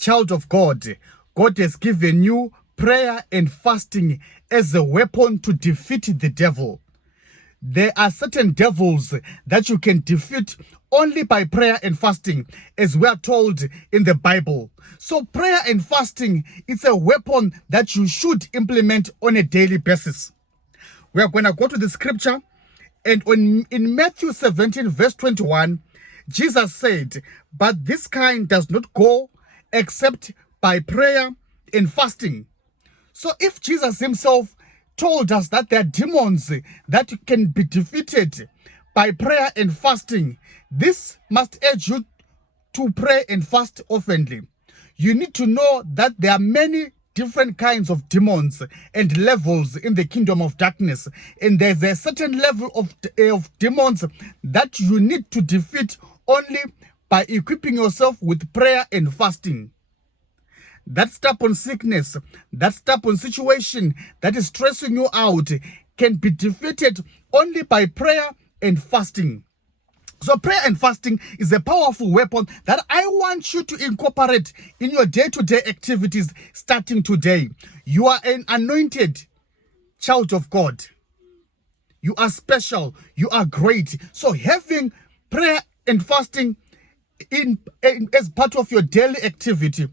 Child of God, God has given you prayer and fasting as a weapon to defeat the devil. There are certain devils that you can defeat only by prayer and fasting, as we are told in the Bible. So prayer and fasting is a weapon that you should implement on a daily basis. We are going to go to the scripture, and in Matthew 17 verse 21, Jesus said, "But this kind does not go except by prayer and fasting." So if Jesus himself told us that there are demons that can be defeated by prayer and fasting, this must urge you to pray and fast oftenly. You need to know that there are many different kinds of demons and levels in the kingdom of darkness, and there's a certain level of demons that you need to defeat only by equipping yourself with prayer and fasting. That stubborn sickness, that stubborn situation that is stressing you out can be defeated only by prayer and fasting. So prayer and fasting is a powerful weapon that I want you to incorporate in your day-to-day activities starting today. You are an anointed child of God. You are special. You are great. So having prayer and fasting as part of your daily activity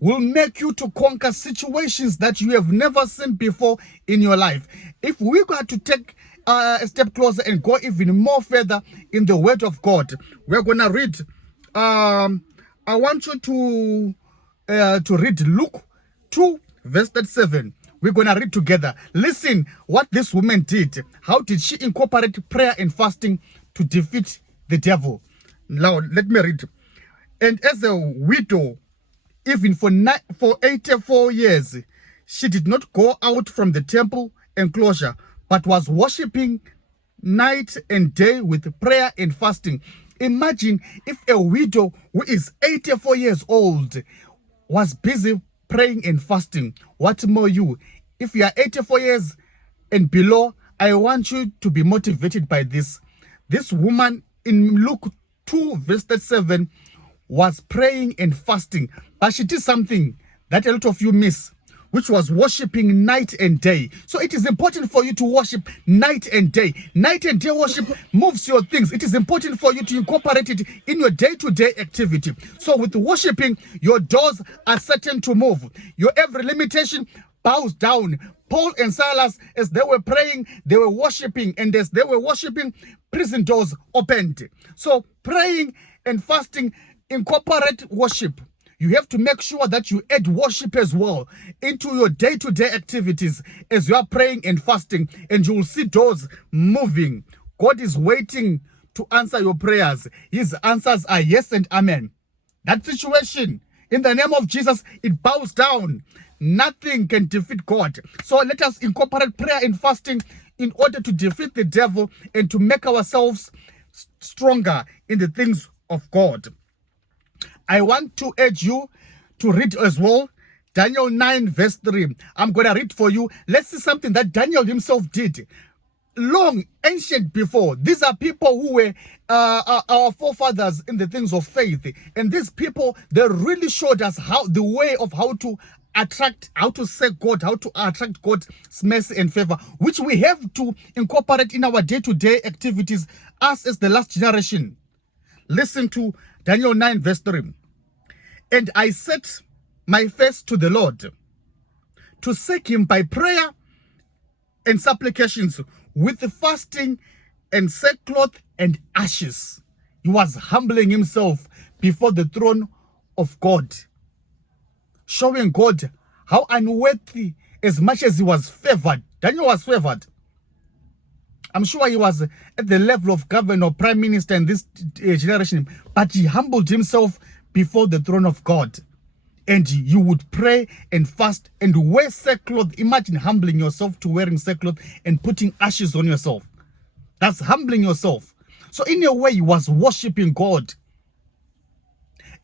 will make you to conquer situations that you have never seen before in your life. If we got to take a step closer and go even more further in the word of God, we're going to read, I want you to read Luke 2 verse 37. We're going to read together. Listen what this woman did. How did she incorporate prayer and fasting to defeat the devil? Now, let me read. "And as a widow, even for 84 years, she did not go out from the temple enclosure, but was worshiping night and day with prayer and fasting." Imagine if a widow who is 84 years old was busy praying and fasting. What more you? If you are 84 years and below, I want you to be motivated by this. This woman in Luke 2 verse 37 was praying and fasting, but she did something that a lot of you miss, which was worshiping night and day. So it is important for you to worship night and day. Night and day worship moves your things. It is important for you to incorporate it in your day-to-day activity. So with worshiping, your doors are certain to move. Your every limitation bows down. Paul and Silas, as they were praying, they were worshiping, and as they were worshiping, prison doors opened. So praying and fasting incorporate worship. You have to make sure that you add worship as well into your day-to-day activities as you are praying and fasting, and you will see doors moving. God is waiting to answer your prayers. His answers are yes and amen. That situation, in the name of Jesus, it bows down. Nothing can defeat God. So let us incorporate prayer and fasting in order to defeat the devil and to make ourselves stronger in the things of God. I want to urge you to read as well Daniel 9 verse 3. I'm going to read for you. Let's see something that Daniel himself did. Long, ancient before. These are people who were our forefathers in the things of faith. And these people, they really showed us the way of how to serve God, how to attract God's mercy and favor, which we have to incorporate in our day-to-day activities, us as the last generation. Listen to Daniel 9 verse 3. "And I set my face to the Lord to seek him by prayer and supplications with fasting and sackcloth and ashes." He was humbling himself before the throne of God, showing God how unworthy, as much as he was favored. Daniel was favored. I'm sure he was at the level of governor or prime minister in this generation, but he humbled himself before the throne of God. And you would pray and fast and wear sackcloth. Imagine humbling yourself to wearing sackcloth and putting ashes on yourself. That's humbling yourself. So in a way, he was worshiping God.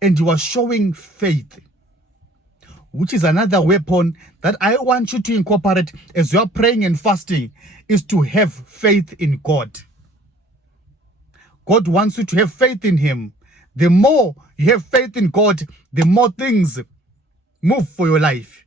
And he was showing faith, which is another weapon that I want you to incorporate as you are praying and fasting, is to have faith in God. God wants you to have faith in him. The more you have faith in God, the more things move for your life.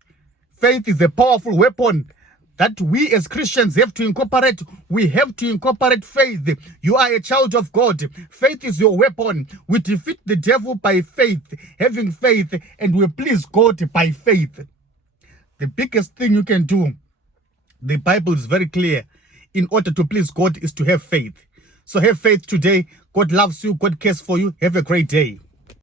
Faith is a powerful weapon that we as Christians have to incorporate. We have to incorporate faith. You are a child of God. Faith is your weapon. We defeat the devil by faith, having faith, and we please God by faith. The biggest thing you can do, the Bible is very clear, in order to please God is to have faith. So have faith today. God loves you. God cares for you. Have a great day.